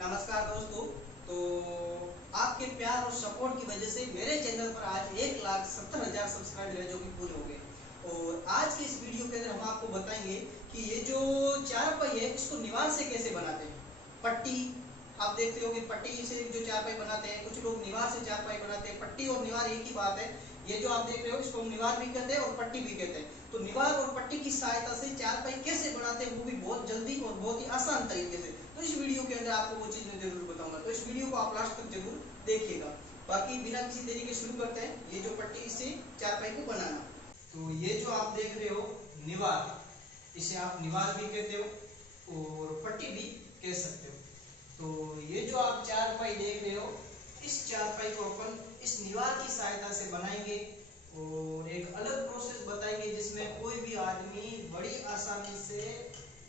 नमस्कार दोस्तों। तो आपके प्यार और सपोर्ट की वजह से मेरे चैनल पर आज 1,70,000 सब्सक्राइबर है जो कि पूरे हो गए। और आज के इस वीडियो के अंदर हम आपको बताएंगे कि ये जो चारपाई है इसको निवार से कैसे बनाते हैं। पट्टी आप देखते हो कि पट्टी से जो चारपाई बनाते हैं, कुछ लोग निवार से चारपाई बनाते हैं। पट्टी और निवार एक ही बात है। ये जो आप देख रहे हो इसको हम निवार भी कहते हैं और पट्टी भी कहते हैं। तो निवार और पट्टी की सहायता से चारपाई कैसे बनाते हैं वो भी बहुत जल्दी और बहुत ही आसान तरीके से। तो इस वीडियो के अंदर आपको वो चीज मैं जरूर बताऊंगा, तो इस वीडियो को आप लास्ट तक जरूर देखिएगा। बाकी बिना किसी देरी के शुरू करते हैं ये जो पट्टी से चारपाई को बनाना। तो ये जो आप देख रहे हो निवार, इसे आप निवार भी कहते हो और पट्टी भी कह सकते हो। तो ये जो आप चारपाई देख रहे हो इस चारपाई को अपन इस निवार की सहायता से बनाएंगे और एक अलग प्रोसेस बताएंगे जिसमें कोई भी आदमी बड़ी आसानी से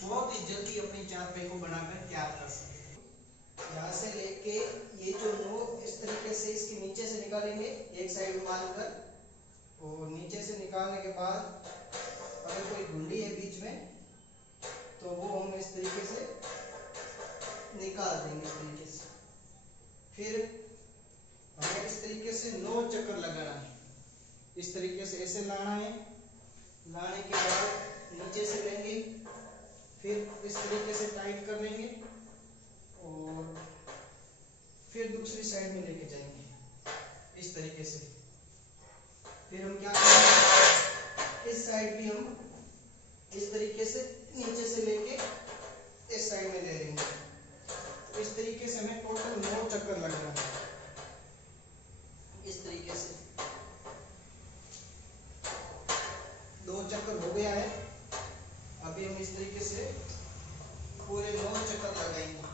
बहुत ही जल्दी अपनी चारपाई को बनाकर तैयार कर सके। यहाँ से लेके ये जो नोक इस तरीके से इसके नीचे से निकालेंगे एक साइड मारकर, और नीचे से निकालने के बाद अगर कोई घुंडी है बीच में तो वो हम इस तरीके से निकाल देंगे इस तरीके से। फिर हमें इस तरीके से 9 चक्कर लगाना है। इस तरीके से ऐसे लाना है। लाने के बाद नीचे से लेंगे, फिर इस तरीके से टाइट कर लेंगे और फिर दूसरी साइड में लेके जाएंगे इस तरीके से। फिर हम क्या करेंगे, इस साइड भी हम इस तरीके से नीचे से लेके इस साइड में ले लेंगे। इस तरीके से हमें टोटल 9 चक्कर लगना है। इस तरीके से 2 चक्कर हो गया है। अभी हम इस तरीके से पूरे 9 चक्कर लगाएंगे।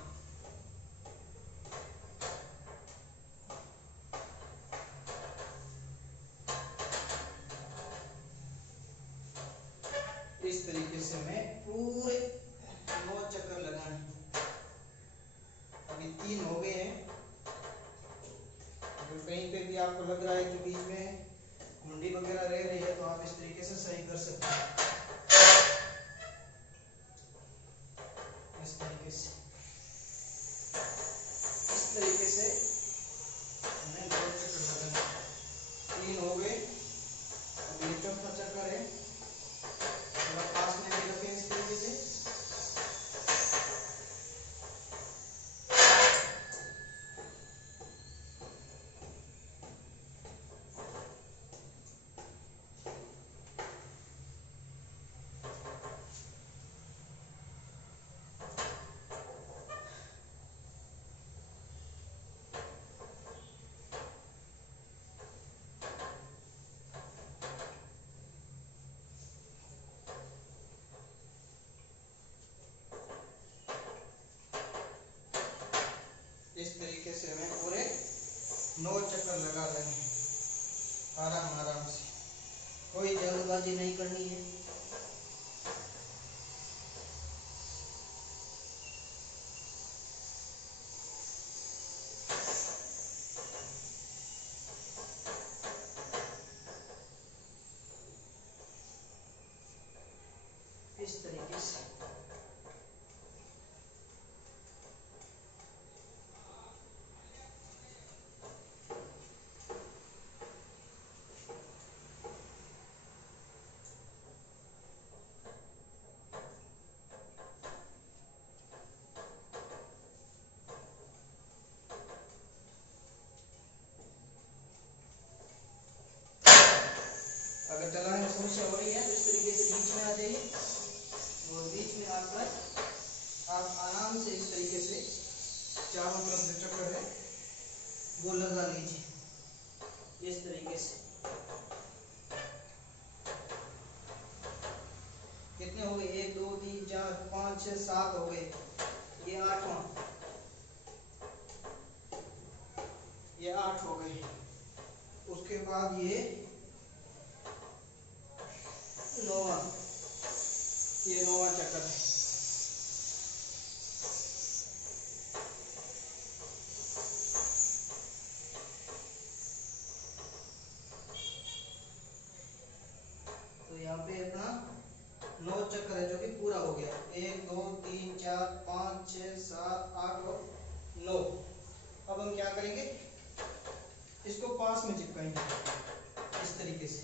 इस तरीके से हमें पूरे 9 चक्कर लगाने हैं। अभी 3 हो गए हैं। अगर कहीं पे भी आपको लग रहा है कि बीच में मुंडी वगैरह रह रही है तो आप इस तरीके से सही कर सकते हैं। इस तरीके से हमें 2 चक्कर लगाने हैं। 3 हो गए। अब ये चौथा चक्कर है, थोड़ा पास में भी रखें इस तरीके से। इस तरीके से हमें पूरे 9 चक्कर लगा देने हैं आराम आराम से, कोई जल्दबाजी नहीं करनी है। इस तरीके से अगर चलाने में समस्या हो रही है तो इस तरीके से बीच में आ जाइए और बीच में आकर आप आराम से इस तरीके से चारों तरफ जो चक्कर है वो लगा लीजिए इस तरीके से। कितने हो गए? 1 2 3 4 5 6 7 हो गए। ये 8वां, ये 8 हो गए। उसके बाद ये 9वां, ये 9वां चक्कर है। तो यहाँ पे अपना 9 चक्कर है जो कि पूरा हो गया। 1 2 3 4 5 6 7 8 और 9। अब हम क्या करेंगे, इसको पास में चिपकाएंगे इस तरीके से,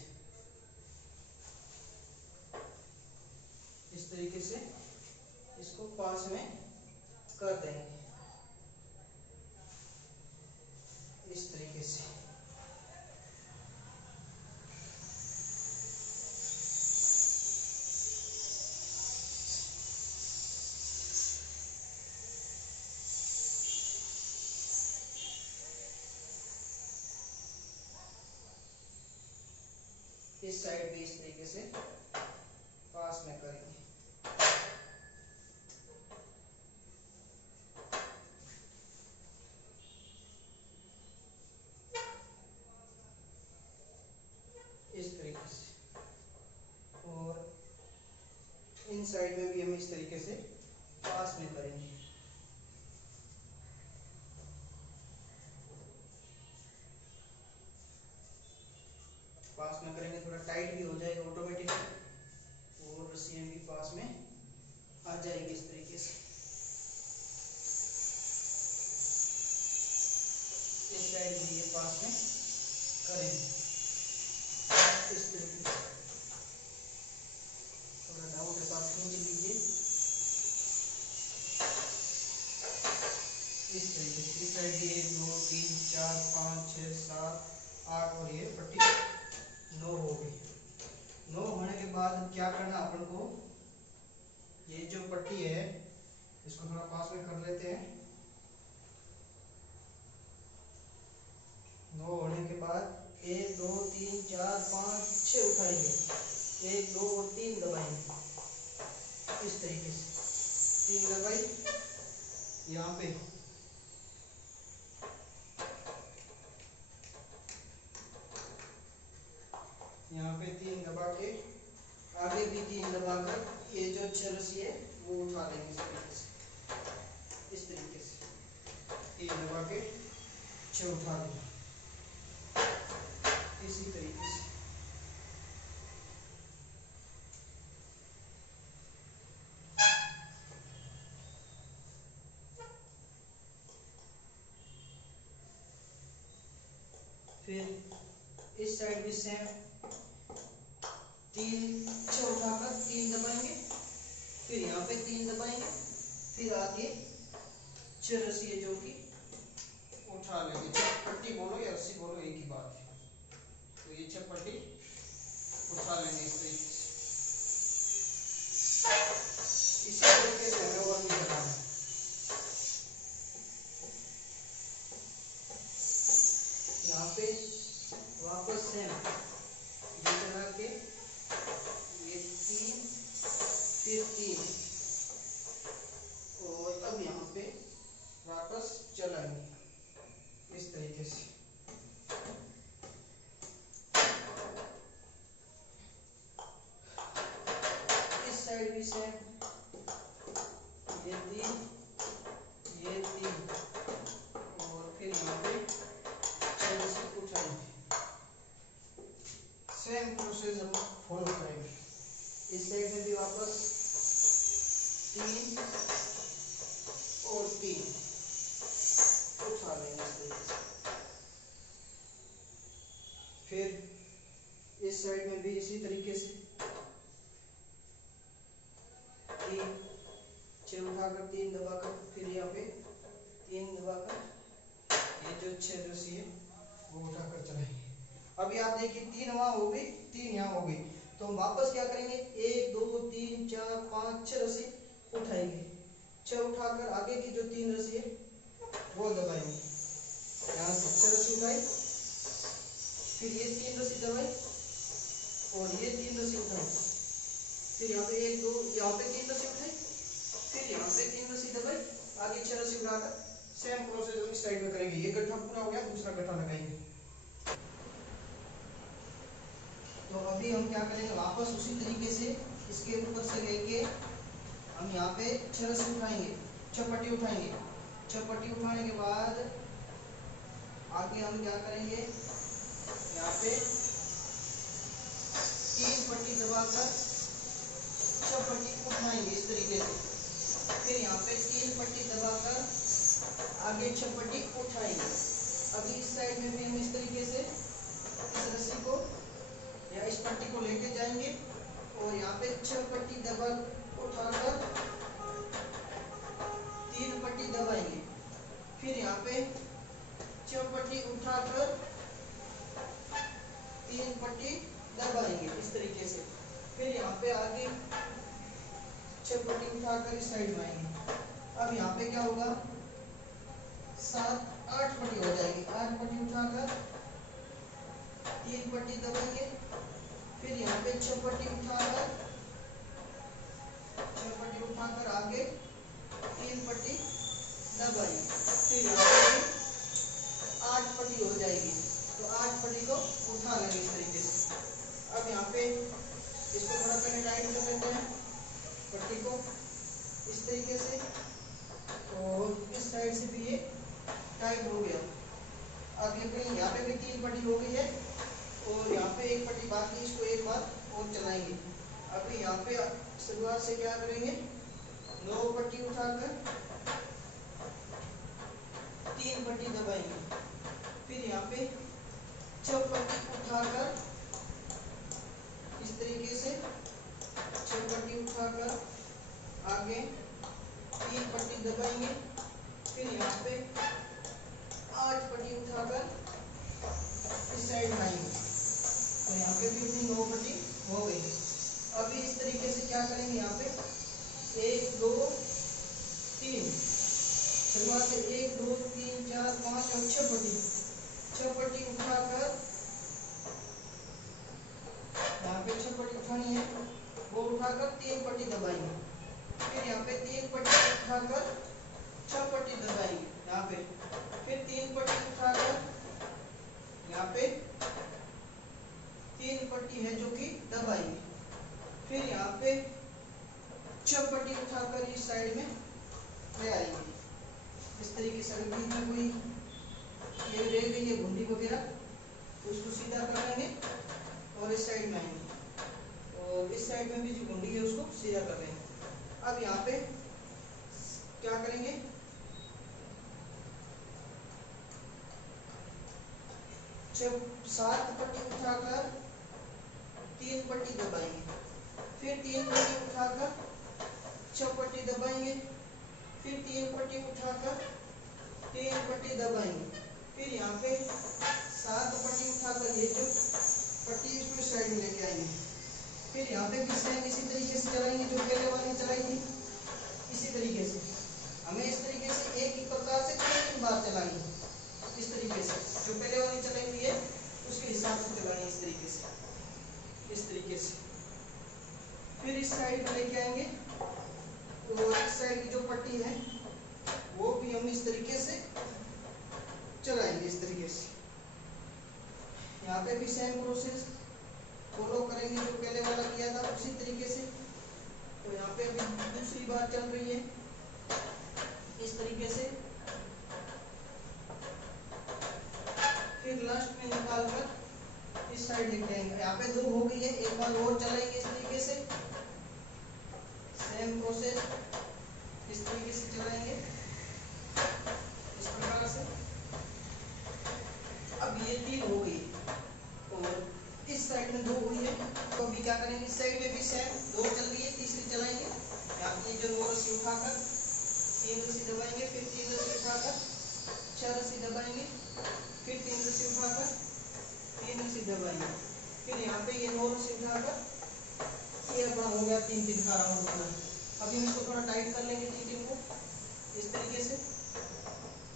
इस तरीके से इसको पास में कर देंगे, इस तरीके से। इस साइड भी इस तरीके से पास में करेंगे। इस तरीके से, और इन साइड में भी हम इस तरीके से पास में करेंगे। पास में करेंगे, थोड़ा टाइट भी हो जाएगा ऑटोमेटिकली, और रस्सियां भी पास में आ जाएगी इस तरीके से। इस साइड भी ये पास में करेंगे इस तरीके से। थोड़ा डाउन के पास खींच लीजिए इस तरीके से। इस साइड भी 1 2 3 4 5 6 7 8 और ये पट्टी 9 हो गई। 9 होने के बाद क्या करना अपन को, ये जो पट्टी है इसको थोड़ा पास में कर लेते हैं। 9 होने के बाद 1 2 3 4 5 6 उठाएंगे, 1 2 और 3 दबाएंगे इस तरीके से। 3 दबाई यहाँ पे, यहाँ पे 3 दबा के, आगे भी 3 दबाकर ये जो 6 रस्सी है वो उठा लेंगे इस तरीके से, इस तरीके से 3 दबा के 6 उठा लेंगे इसी तरीके से। फिर इस साइड भी सेम 3 6 उठाकर 3 दबाएंगे, फिर यहाँ पे 3 दबाएंगे, फिर आगे 6 रस्सी है जो कि उठा लेंगे। पट्टी बोलो या रस्सी बोलो एक ही बात है, तो ये 6 पट्टी उठा लेंगे इस तरीके से। इसी तरीके से हमें और भी करना है। यहाँ पे वापस सेम ये चला के, ये 3 फिर 3, और अब यहाँ पे वापस चलाएंगे इस तरीके से। इस साइड भी सेम, ये 3 ये 3, और फिर यहाँ पे 6 रस्सी उठाएंगे। सेम प्रोसेस हम फॉलो करेंगे। इस साइड में भी वापस 3 और 3 उठा लेंगे इस तरीके से। फिर इस साइड में भी इसी तरीके से 3 6 उठाकर 3 दबाकर, फिर यहाँ पे 3 दबाकर ये जो 6 रस्सी है वो उठाकर चलाएंगे। अभी आप देखिए 3 वहां हो गई, 3 यहाँ हो गई, तो हम वापस क्या करेंगे, 1 2 3 4 5 6 रस्सी उठाएंगे। 6 उठाकर आगे की जो 3 रस्सी है वो दबाएंगे। यहाँ से 6 रस्सी उठाई, फिर ये 3 रस्सी दबाई, और ये 3 रस्सी उठाई, फिर यहाँ पे 1 2 यहाँ पे 3 रस्सी उठाई, फिर यहाँ पे 3 रस्सी दबाई, आगे 6 रस्सी उठाकर सेम प्रोसेस हम इस साइड में करेंगे। ये गड्ढा पूरा हो गया, दूसरा गड्ढा लगाएंगे। तो अभी हम क्या करेंगे, वापस उसी तरीके से इसके ऊपर से लेके हम यहाँ पे 6 रस्सी उठाएंगे, 6 पट्टी उठाएंगे। 6 पट्टी उठाने के बाद आगे हम क्या करेंगे, यहाँ पे 3 पट्टी दबाकर 6 पट्टी उठाएंगे इस तरीके से। फिर यहाँ पे 3 पट्टी दबाकर आगे 6 पट्टी उठाएंगे। अभी इस साइड में भी हम इस तरीके से इस रस्सी को या इस पट्टी को लेके जाएंगे और यहाँ पे 6 पट्टी दबा उठाकर 3 पट्टी दबाएंगे। फिर यहाँ पे 6 पट्टी उठाकर 3 पट्टी दबाएंगे इस तरीके से। फिर यहाँ पे आगे 6 पट्टी उठाकर इस साइड में आएंगे। अब यहाँ पे क्या होगा, 7-8 पट्टी हो जाएगी। 8 पट्टी उठाकर 3 पट्टी दबाएंगे। फिर यहाँ पे 6 पट्टी उठाकर आगे 3 पट्टी दबाएंगे। फिर यहाँ पे 8 पट्टी हो जाएगी, तो 8 पट्टी को उठा लेंगे इस तरीके से। अब यहाँ पे इसको थोड़ा पहले टाइट कर लेते हैं पट्टी को इस तरीके से, और इस साइड से भी ये टाइट हो गया। अब ये यहाँ पे भी 3 पट्टी हो गई है और यहाँ पे 1 पट्टी बाकी, इसको एक बार और चलाएंगे। अभी यहाँ पे शुरुआत से क्या करेंगे, 9 पट्टी उठाकर 3 पट्टी दबाएंगे। फिर यहाँ पे 6 पट्टी उठाकर इस तरीके से 6 पट्टी उठाकर आगे 3 पट्टी दबाएंगे। फिर यहाँ पे 8 पट्टी उठाकर इस साइड में आएंगे, तो यहाँ पे भी अपनी 9 पट्टी हो गई। अभी इस तरीके से क्या करेंगे, यहाँ पे 1 2 3 शुरुआत से 1 2 3 4 5 और 6 पट्टी उठाकर यहाँ पे 6 पट्टी उठानी है, वो उठाकर 3 पट्टी दबाएंगे। फिर यहाँ पे 3 पट्टी उठाकर 6 पट्टी दबाएंगे यहाँ पे। फिर 3 पट्टी उठाकर यहाँ पे 3 पट्टी है जो कि दबाएंगे। फिर यहाँ पे 6 पट्टी उठाकर इस साइड में ले आएंगे इस तरीके से। अगर बीच में कोई ये रह गई है घुंडी वगैरह, तो उसको सीधा कर लेंगे और इस साइड में आएंगे, और इस साइड में भी जो घुंडी है उसको सीधा कर लेंगे। अब यहाँ पे क्या करेंगे, 7 पट्टी उठाकर 3 पट्टी दबाएंगे। फिर 3 पट्टी उठाकर 6 पट्टी दबाएंगे। फिर 3 पट्टी उठाकर 3 पट्टी दबाएंगे। फिर यहाँ पे 7 पट्टी उठाकर ये जो पट्टी इसको साइड में लेके आएंगे। फिर यहाँ पे भी सेम इसी तरीके से चलाएंगे जो पहले वाली चलाई थी, इसी तरीके से। हमें इस तरीके से एक ही प्रकार से 3 बार चलाएंगे इस तरीके से, जो पहले वाली चलाई हुई है उसके हिसाब से चलाएंगे इस तरीके से। फिर इस साइड में लेके आएंगे, तो इस साइड की जो पट्टी है वो भी हम इस तरीके से चलाएंगे इस तरीके से। यहाँ पे भी सेम प्रोसेस फॉलो करेंगे जो पहले वाला किया था उसी तरीके से। तो यहाँ पे अभी दूसरी बार चल रही है इस तरीके से। फिर लास्ट में निकाल कर इस साइड लेके आएंगे। यहाँ पे 2 हो गई है, एक बार और चलाएंगे इस तरीके से। सेम प्रोसेस इस तरीके से चलाएंगे इस प्रकार से। अब ये 3 हो गई और इस साइड में 2 हुई है, तो अभी क्या करेंगे, इस साइड में भी सेम 2 चल रही है, तीसरी चलाएंगे। यहाँ पे जो 2 रस्सी उठाकर 3 रस्सी दबाएंगे। फिर 3 रस्सी उठाकर 6 रस्सी दबाएंगे। फिर 3 रस्सी उठाकर 3 रस्सी दबाएंगे। फिर यहाँ पे ये 9 रस्सी उठाकर ये अपना हो गया 3-3 का राउंड होना। अभी हम इसको थोड़ा टाइट कर लेंगे 3-3 को इस तरीके से।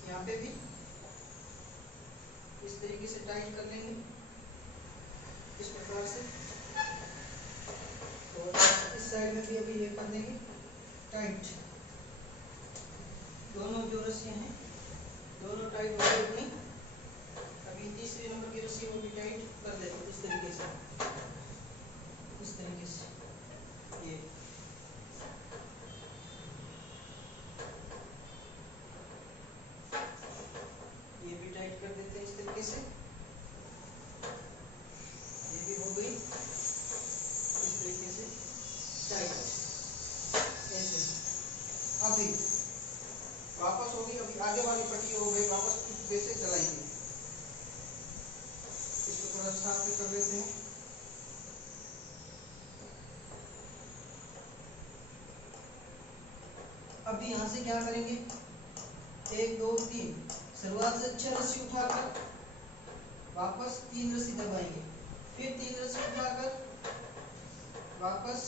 यहाँ पे भी इस तरीके से टाइट कर लेंगे इस प्रकार से, और इस साइड में भी अभी ये कर देंगे टाइट। दोनों जो रस्सियाँ हैं दोनों टाइट हो गई। अभी तीसरी नंबर की रस्सी को भी टाइट कर देते हैं इस तरीके से। ये भी टाइट कर देते हैं इस तरीके से। ये भी हो गई इस तरीके से टाइट ऐसे। अभी वापस होगी। अभी आगे वाली पट्टी हो गई वापस वैसे चलाएंगे। इसको थोड़ा साफ कर लेते हैं। अभी यहाँ से क्या करेंगे, 1 2 3 शुरुआत से 6 रस्सी उठाकर वापस 3 रस्सी दबाएंगे, फिर 3 रस्सी उठाकर वापस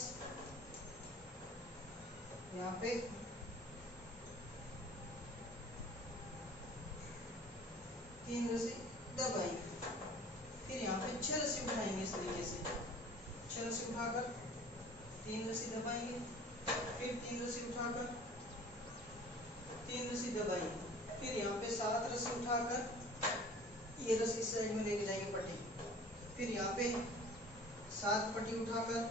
यहाँ पे 3 रस्सी दबाएंगे, फिर यहाँ पे 6 रस्सी उठाएंगे इस तरीके से, 6 रस्सी उठाकर 3 रस्सी दबाएंगे, फिर 3 रस्सी उठाकर 3 रस्सी दबाएंगे, फिर यहाँ पे 7 रस्सी उठाकर ये रस्सी इस साइड में लेके जाएंगे पट्टी, फिर यहाँ पे 7 पट्टी उठाकर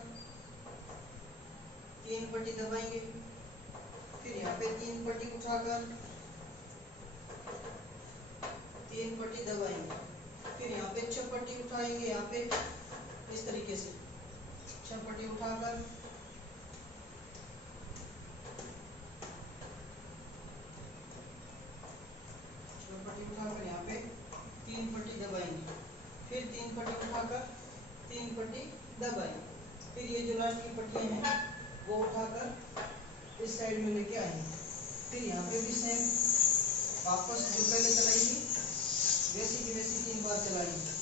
3 पट्टी दबाएंगे, फिर यहाँ पे 3 पट्टी उठाकर 3 पट्टी दबाएंगे, फिर यहाँ पे 6 पट्टी उठाएंगे, यहाँ पे इस तरीके से 6 पट्टी उठाकर यहाँ पे 3 पट्टी दबाएंगे, फिर 3 पट्टी उठाकर 3 पट्टी दबाएंगे, फिर ये जो लास्ट की पट्टियां हैं वो उठाकर इस साइड में लेके आएंगे, फिर यहाँ पे भी सेम वापस जो पहले चलाई थी वैसी की वैसी 3 बार चलाएंगे,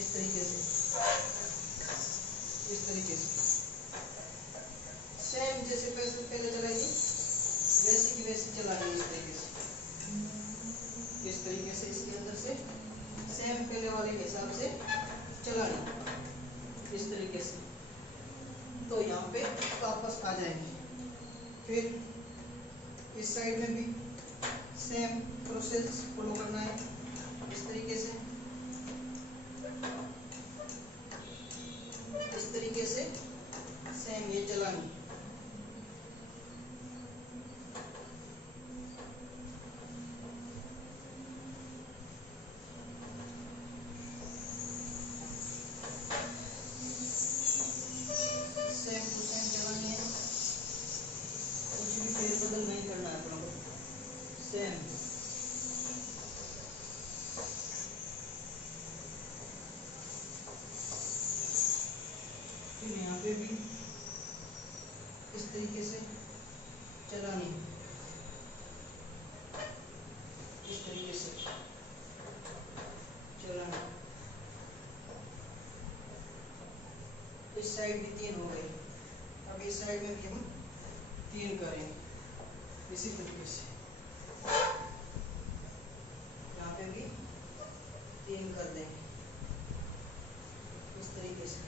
इस तरीके से सेम जैसे पहले चलाई थी वैसी की वैसी चलानी है, इस तरीके से इसके अंदर से सेम पहले वाले के हिसाब से चलानी, इस तरीके से। तो यहाँ पे वापस आ जाएंगे, फिर इस साइड में भी सेम प्रोसेस फॉलो करना है, इस तरीके से सेम ये चलानी। फेरबदल नहीं करना है अपना को, सेम फिर यहाँ पे भी इस तरीके से चलानी, इस तरीके से चलाना। इस साइड भी 3 हो गए, अब इस साइड में भी हम 3 करेंगे इसी तरीके से, यहाँ पे भी 3 कर देंगे इस तरीके से,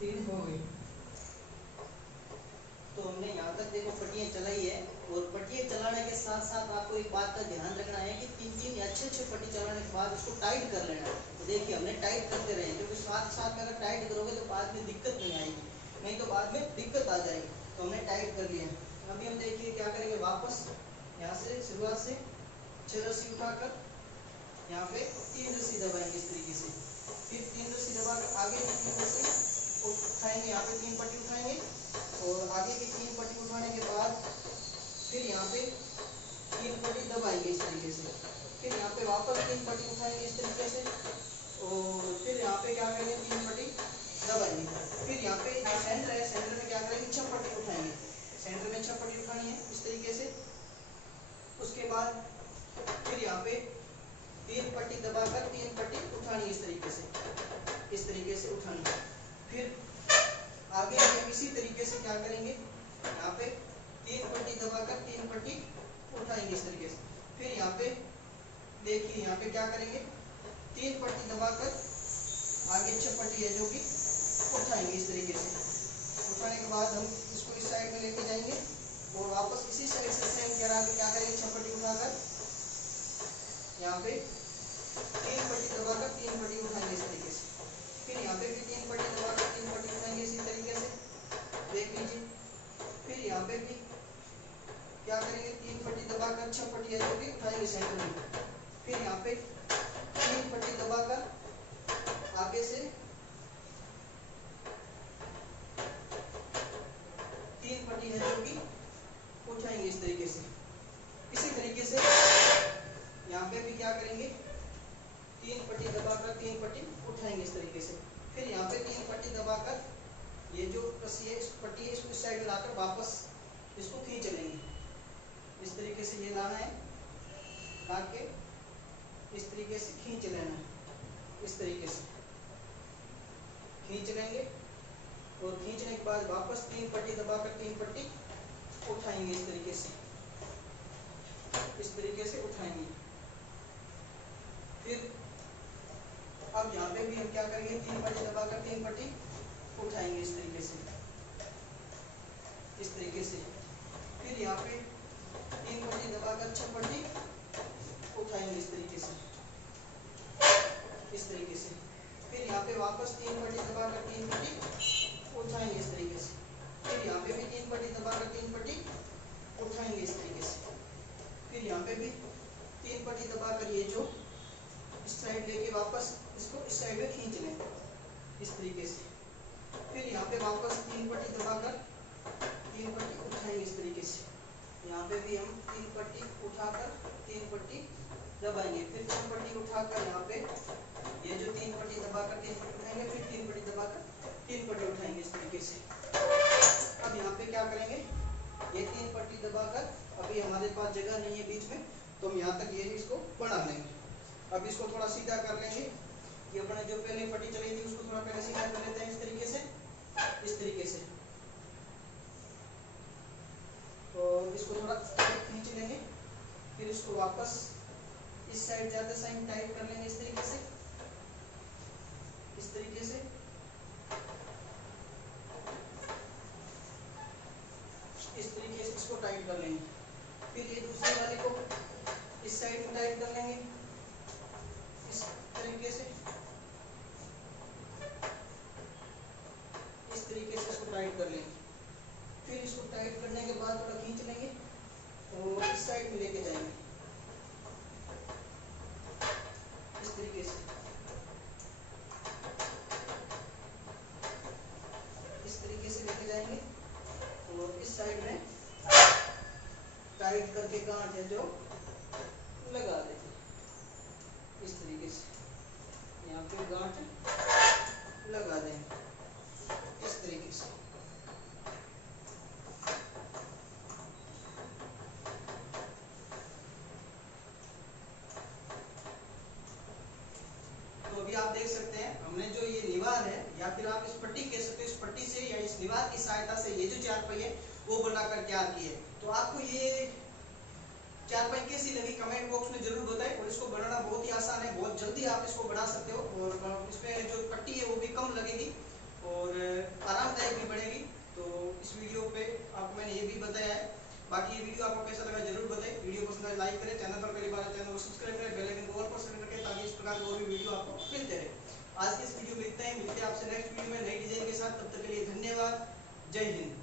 3 हो गई। तो हमने यहाँ तक देखो पट्टियाँ चलाई है, और पट्टियाँ चलाने के साथ साथ आपको एक बात का ध्यान रखना है कि 3 या अच्छे पट्टी चलाने के बाद उसको टाइट कर लेना है। तो देखिए हमने टाइट करते रहे, क्योंकि साथ में अगर टाइट करोगे तो बाद में दिक्कत नहीं आएगी, नहीं तो बाद में दिक्कत आ जाएगी। तो हमने टाइट कर लिया। अभी हम देखिए क्या करेंगे, वापस यहाँ से शुरुआत से 6 रस्सी उठाकर यहाँ पे 3 रस्सी दबाएंगे इस तरीके से, फिर 3 रस्सी दबाकर आगे की 3 रस्सी उठाएंगे, यहाँ पे 3 पट्टी उठाएंगे, और आगे की 3 पट्टी उठाने के बाद फिर यहाँ पे 3 पट्टी दबाएंगे इस तरीके से, फिर यहाँ पे वापस 3 पट्टी उठाएंगे इस तरीके से, और फिर यहाँ पे क्या करेंगे 3 पट्टी दबाएंगे, फिर यहाँ पे जो सेंटर है सेंटर में क्या करेंगे 6 पट्टी उठाएंगे, सेंटर में 6 पट्टी उठानी है इस तरीके से। उसके बाद फिर यहाँ पे 3 पट्टी दबाकर 3 पट्टी उठानी इस तरीके से उठानी। फिर आगे इसी तरीके से क्या करेंगे, यहाँ पे 3 पट्टी दबाकर 3 पट्टी उठाएंगे इस तरीके से। फिर यहाँ पे देखिए यहाँ पे क्या करेंगे, 3 पट्टी दबाकर आगे 6 पट्टी है जो कि उठाएंगे इस तरीके से। उठाने के बाद हम इसको इस साइड में लेके जाएंगे और वापस इसी साइड से सेम क्या करेंगे 6 पट्टी उठाकर यहाँ पे 3 पट्टी दबाकर 3 पट्टी उठाएंगे इस तरीके से। फिर यहाँ पे भी 3 पट्टी दबाकर 3 पट्टी उठाएंगे इसी तरीके से, देख लीजिए। फिर यहाँ पे भी क्या करेंगे, 3 पट्टी दबाकर 6 पट्टी है जो कि उठाएंगे सेंटर में। फिर यहाँ पे 3 पट्टी दबाकर आगे से भी उठाएंगे इस तरीके से। इसी तरीके से यहाँ पे भी क्या करेंगे, 3 पट्टी दबाकर 3 पट्टी उठाएंगे इस तरीके से। फिर यहाँ पे 3 पट्टी दबाकर ये जो रस्सी है इस पट्टी है इसको इस साइड में लाकर वापस इसको खींच लेंगे। इस तरीके से ये लाना है, ला के इस तरीके से खींच लेना है, इस तरीके से खींच लेंगे और खींचने के बाद वापस 3 पट्टी दबाकर 3 पट्टी उठाएंगे इस तरीके से, इस तरीके से उठाएंगे। फिर अब यहाँ पे भी हम क्या करेंगे, 3 पट्टी दबाकर 3 पट्टी उठाएंगे इस तरीके से, इस तरीके से। फिर यहाँ पे 3 पट्टी दबाकर 6 पट्टी उठाएंगे इस तरीके से, इस तरीके से। फिर यहाँ पे वापस 3 पट्टी दबाकर 3 पट्टी उठाएंगे इस तरीके से। फिर यहाँ पे भी 3 पट्टी दबाकर 3 पट्टी उठाएंगे इस तरीके से। फिर यहाँ पे भी 3 पट्टी दबाकर ये जो इस साइड लेके वापस इसको इस साइड में खींच लें इस तरीके से। फिर यहाँ पे वापस 3 पट्टी दबाकर 3 पट्टी उठाएंगे इस तरीके से। यहाँ पे भी हम 3 पट्टी उठाकर 3 पट्टी दबाएंगे। फिर 3 पट्टी उठाकर यहाँ पे ये जो 3 पट्टी दबाकर 3 पट्टी उठाएंगे, फिर 3 पट्टी दबाकर 3 पट्टी उठाएंगे इस तरीके से। अब यहाँ पे क्या करेंगे, ये 3 पट्टी दबाकर अभी हमारे पास जगह नहीं है बीच में, तो हम यहाँ तक ये इसको बढ़ा लेंगे। अब इसको थोड़ा सीधा कर लेंगे। ये अपने जो पहले पट्टी चली थी उसको थोड़ा पहले सीधा कर लेते हैं इस तरीके से, इस तरीके से। और इसको थोड़ा खींच लेंगे। फिर इसको वापस इस साइड जाते साइड टाइट कर लेंगे इस तरीके से, इस तरीके से। इस तरीके से इसको टाइट कर लेंगे। फिर ये दूसरे वाले को इस साइड में टाइट कर लेंगे इस तरीके से, इस तरीके से इसको टाइट कर लेंगे। फिर इसको टाइट करने के बाद थोड़ा खींच लेंगे और इस साइड में लेके जाएंगे इस तरीके से, इस तरीके से लेके जाएंगे और इस साइड में टाइट करके गांठ है जो लगा देंगे इस तरीके से। यहाँ पे गांठ लगा देंगे इस तरीके से। तो अभी आप देख सकते हैं हमने जो ये निवार है, या फिर आप इस पट्टी कह सकते हो, इस पट्टी से या इस निवार की सहायता से ये जो चारपाई है वो बनाकर तैयार की है। तो आपको ये चारपाई कैसी लगी कमेंट बॉक्स में जरूर बताएं। और इसको बनाना बहुत ही आसान है, बहुत जल्दी आप इसको बना सकते हो। और इसमें जो पट्टी है वो भी कम लगेगी और आरामदायक भी बनेगी। तो इस वीडियो पे आपको मैंने ये भी बताया है। बाकी ये वीडियो आपको कैसा लगा जरूर बताएं। वीडियो पसंद आए लाइक करें, चैनल पर पहली बार चैनल को सब्सक्राइब करें, बेल आइकन को ऑल पर सेट करें ताकि इस प्रकार के और भी वीडियो आपको मिलते रहे। आज के इस वीडियो में इतना ही, मिलते हैं आपसे नेक्स्ट वीडियो में नई डिजाइन के साथ। तब तक के लिए धन्यवाद। जय हिंद।